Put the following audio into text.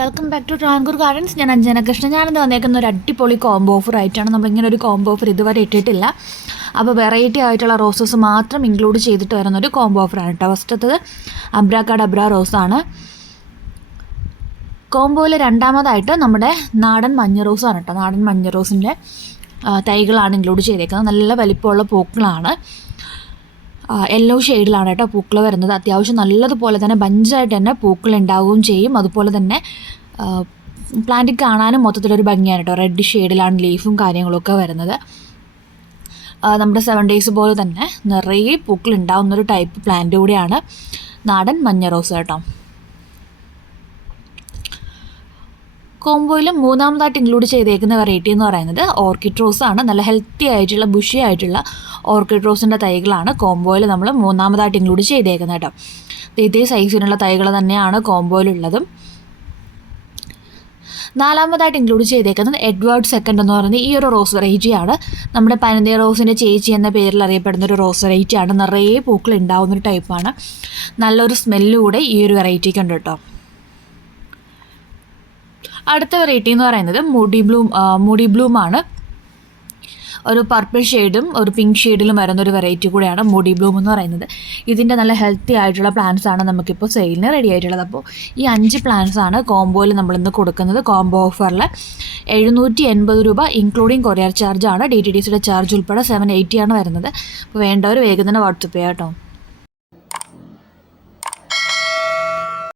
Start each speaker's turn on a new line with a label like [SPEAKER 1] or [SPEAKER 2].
[SPEAKER 1] Back to Travancore gardens ഞാൻ അഞ്ജന കൃഷ്ണൻ ഞാനിത് വന്നേക്കുന്ന ഒരു അടിപൊളി കോംബോ ഓഫർ ആയിട്ടാണ്. നമ്മളിങ്ങനെ ഒരു കോംബോ ഓഫർ ഇതുവരെ ഇട്ടിട്ടില്ല. അപ്പോൾ വെറൈറ്റി ആയിട്ടുള്ള റോസസ് മാത്രം ഇൻക്ലൂഡ് ചെയ്തിട്ട് വരുന്ന ഒരു കോംബോ ഓഫറാണ് കേട്ടോ. ഫസ്റ്റത്തത് അബ്രാക്കാട് അബ്ര റോസാണ് കോംബോയിൽ രണ്ടാമതായിട്ട് നമ്മുടെ നാടൻ മഞ്ഞ റോസാണ് കേട്ടോ. നാടൻ മഞ്ഞ റോസിന്റെ തൈകളാണ് ഇൻക്ലൂഡ് ചെയ്തേക്കുന്നത്. നല്ല വലിപ്പമുള്ള പൂക്കളാണ്. യെല്ലോ ഷെയ്ഡിലാണ് കേട്ടോ പൂക്കൾ വരുന്നത്. അത്യാവശ്യം നല്ലതുപോലെ തന്നെ ബഞ്ചായിട്ട് തന്നെ പൂക്കൾ ഉണ്ടാവുകയും ചെയ്യും. അതുപോലെ തന്നെ പ്ലാന്റ് കാണാനും മൊത്തത്തിലൊരു ഭംഗിയാണ് കേട്ടോ. റെഡ് ഷെയ്ഡിലാണ് ലീഫും കാര്യങ്ങളൊക്കെ വരുന്നത്. നമ്മുടെ സെവൻ ഡേയ്സ് പോലെ തന്നെ നിറയെ പൂക്കൾ ഉണ്ടാവുന്നൊരു ടൈപ്പ് പ്ലാന്റ് കൂടിയാണ് നാടൻ മഞ്ഞ റോസ് കേട്ടോ. കോംബോയിൽ മൂന്നാമതായിട്ട് ഇൻക്ലൂഡ് ചെയ്തേക്കുന്ന വെറൈറ്റി എന്ന് പറയുന്നത് ഓർക്കിഡ് റോസ് ആണ്. നല്ല ഹെൽത്തി ആയിട്ടുള്ള ബുഷി ആയിട്ടുള്ള ഓർക്കിഡ് റോസിന്റെ തൈകളാണ് കോംബോയിൽ നമ്മൾ മൂന്നാമതായിട്ട് ഇൻക്ലൂഡ് ചെയ്തേക്കുന്നത് കേട്ടോ. ഇത് സൈസിനുള്ള തൈകൾ തന്നെയാണ് കോംബോയിലുള്ളതും. നാലാമതായിട്ട് ഇൻക്ലൂഡ് ചെയ്തേക്കുന്നത് എഡ്വേർഡ് സെക്കൻഡ് എന്ന് പറയുന്ന ഈ ഒരു റോസ് വെറൈറ്റിയാണ് നമ്മുടെ പനന്തേ റോസിന്റെ ചേച്ചി എന്ന പേരിൽ അറിയപ്പെടുന്ന ഒരു റോസ് വെറൈറ്റിയാണ് നിറയെ പൂക്കൾ ഉണ്ടാവുന്ന ഒരു ടൈപ്പാണ് നല്ലൊരു സ്മെല്ല് കൂടെ ഈ ഒരു വെറൈറ്റിക്ക് ഉണ്ട് കേട്ടോ. അടുത്ത വെറൈറ്റി എന്ന് പറയുന്നത് മുടി ബ്ലൂം മുടി ബ്ലൂമാണ് ഒരു പർപ്പിൾ ഷെയ്ഡും ഒരു പിങ്ക് ഷെയ്ഡിലും വരുന്ന ഒരു വെറൈറ്റി കൂടെയാണ് മുടി ബ്ലൂം എന്ന് പറയുന്നത്. ഇതിന്റെ നല്ല ഹെൽത്തി ആയിട്ടുള്ള പ്ലാന്റ്സ് ആണ് നമുക്കിപ്പോൾ സെയിലിന് റെഡി ആയിട്ടുള്ളത്. അപ്പോൾ ഈ അഞ്ച് പ്ലാന്റ്സ് ആണ് കോംബോയിൽ നമ്മൾ ഇന്ന് കൊടുക്കുന്നത്. കോംബോ ഓഫറിൽ എഴുന്നൂറ്റി എൺപത് രൂപ ഇൻക്ലൂഡിങ് കൊറിയർ ചാർജാണ് ഡി ടി ഡി സിയുടെ ചാർജ് ഉൾപ്പെടെ സെവൻ എയ്റ്റി ആണ് വരുന്നത്. അപ്പോൾ വേണ്ടവർ വേഗം തന്നെ വാട്സപ്പ് ചെയ്യാം കേട്ടോ.